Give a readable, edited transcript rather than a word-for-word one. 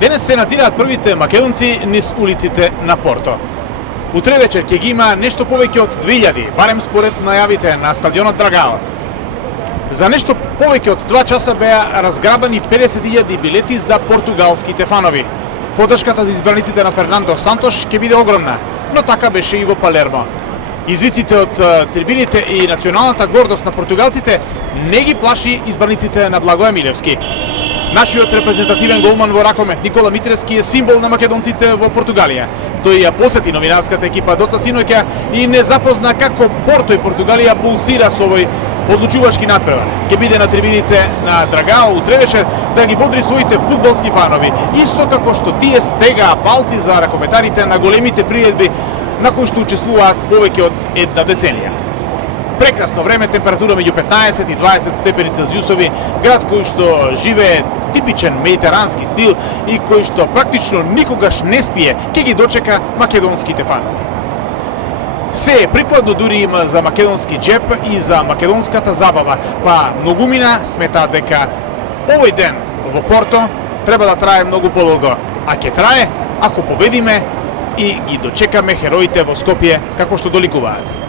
Денес се натираат првите македонци низ улиците на Порто. Утре вечер ќе ги има нешто повеќе од 2000, барем според најавите на стадионот Драгал. За нешто повеќе од 2 часа беа разграбани 50.000 билети за португалските фанови. Поддршката за избраниците на Фернандо Сантош ќе биде огромна, но така беше и во Палермо. Извиците од трибините и националната гордост на португалците не ги плаши избраниците на Благоje Милевски. Нашиот репрезентативен голман во ракомет Никола Митревски е символ на македонците во Португалија. Тој ја посети новинарската екипа доцна синоќа и не запозна како Порто и Португалија пулсира со овој одлучувачки надпревар. Ќе биде на трибините на Драгал утре вечер да ги бодри своите фудбалски фанови, исто како што тие стегаа палци за ракометарите на големите приредби на кои што учествуваат повеќе од една деценија. Прекрасно време, температура меѓу 15 и 20 степени Целзиусови, град кој што живее типичен медитерански стил и кој што практично никогаш не спие, ќе ги дочека македонските фанови. Се е прикладно дури има за македонски джеп и за македонската забава, па многумина сметаат дека овој ден во Порто треба да трае многу подолго, а ќе трае ако победиме и ги дочекаме хероите во Скопје како што доликуваат.